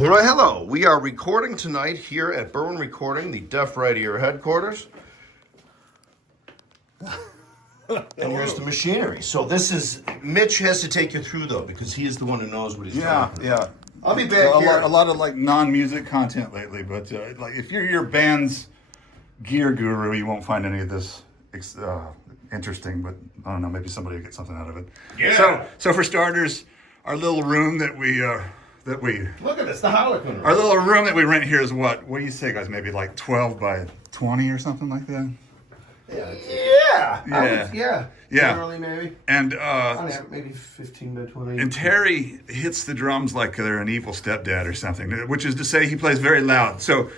All right, hello. We are recording tonight here at Berwyn Recording, the Deaf Right Ear headquarters. And here's the machinery. So this is, Mitch has to take you through though, because he is the one who knows what he's talking about. Yeah. I'll be back here. A lot of like non-music content lately, but like if you're your band's gear guru, you won't find any of this interesting. But I don't know, maybe somebody will get something out of it. Yeah. So for starters, our little room that we Look at this, the Harlequin room. our little room that we rent here is what do you say, guys? Maybe like 12 by 20 or something like that. Yeah. Generally, maybe. And Maybe 15 by 20. And Terry hits the drums like they're an evil stepdad or something, which is to say he plays very loud. So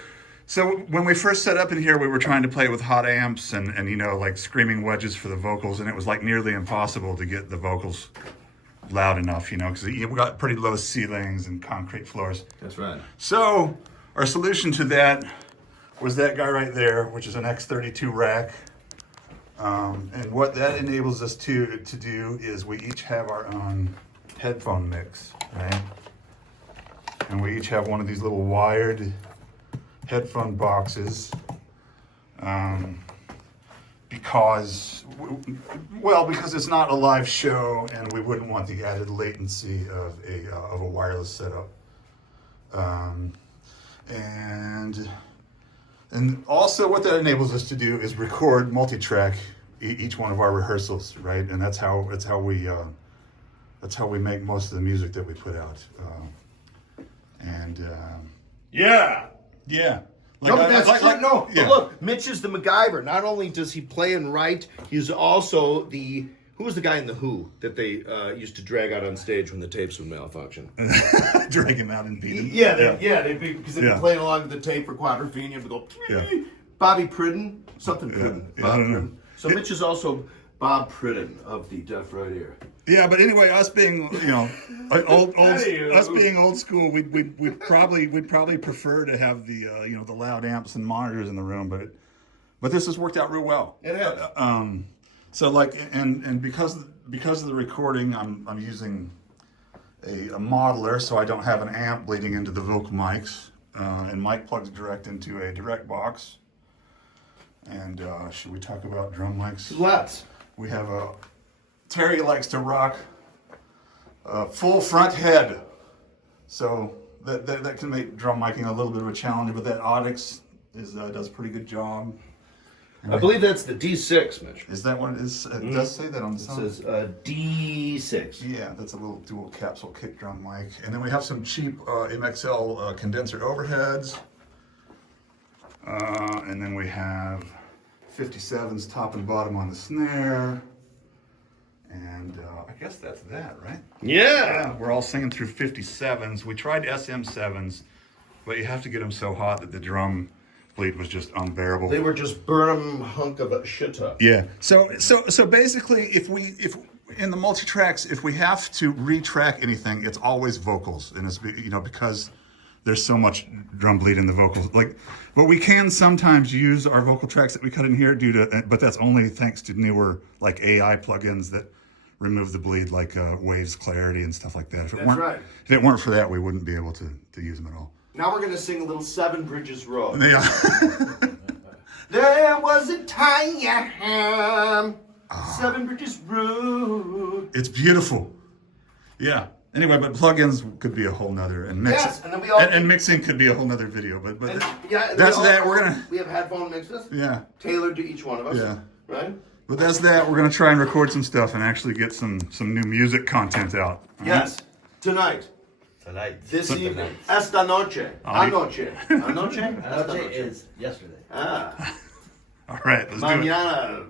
when we first set up in here, we were trying to play with hot amps and you know, like screaming wedges for the vocals, and it was like nearly impossible to get the vocals loud enough, you know, because we got pretty low ceilings and concrete floors. That's right. So our solution to that was that guy right there, which is an X32 rack. And what that enables us to do is we each have our own headphone mix, right? And we each have one of these little wired headphone boxes because it's not a live show and we wouldn't want the added latency of a wireless setup. And also what that enables us to do is record multi-track each one of our rehearsals, right? And that's how we make most of the music that we put out. Yeah. No. Look, Mitch is the MacGyver. Not only does he play and write, he's also who was the guy in The Who that they used to drag out on stage when the tapes would malfunction? Drag him out and beat him. Because they'd be playing along with the tape for Quadrophenia and go, Bobby Pridden, Pridden. Bob Pridden. So Mitch is also Bob Pridden of the Deaf Right Ear. Yeah, but anyway, us being old school, we'd probably prefer to have the the loud amps and monitors in the room, but this has worked out real well. It has. So like and because of the recording, I'm using a modeler, so I don't have an amp bleeding into the vocal mics, and mic plugs direct into a direct box. And should we talk about drum mics? Let's. We have Terry likes to rock a full front head, so that can make drum miking a little bit of a challenge. But that Audix does a pretty good job. I believe that's the D6, Mitch. Is that what it is? It does say that on the song. It says D6. Yeah, that's a little dual capsule kick drum mic. And then we have some cheap MXL condenser overheads. And then we have 57s top and bottom on the snare. And I guess that's that, right? Yeah. We're all singing through 57s. We tried SM7s, but you have to get them so hot that the drum bleed was just unbearable. They were just Burnham hunk of a shit ton. Yeah. So basically, if in the multi-tracks, if we have to retrack anything, it's always vocals, and it's because there's so much drum bleed in the vocals. But we can sometimes use our vocal tracks that we cut in here but that's only thanks to newer like AI plugins that remove the bleed, like Waves Clarity and stuff like that. If it weren't for that, we wouldn't be able to use them at all. Now we're going to sing a little Seven Bridges Road. Yeah. There was a time, Seven Bridges Road. It's beautiful. Yeah. Anyway, but plugins could be a whole nother, and mixing, yes, and then and mixing could be a whole nother video. But that's that. We have headphone mixes. Yeah. Tailored to each one of us. Yeah. Right. But that's that. We're gonna try and record some stuff and actually get some new music content out. Yes. Tonight. This evening. Esta noche. Anoche. Anoche? Anoche is yesterday. All right. Let's do it. Mañana.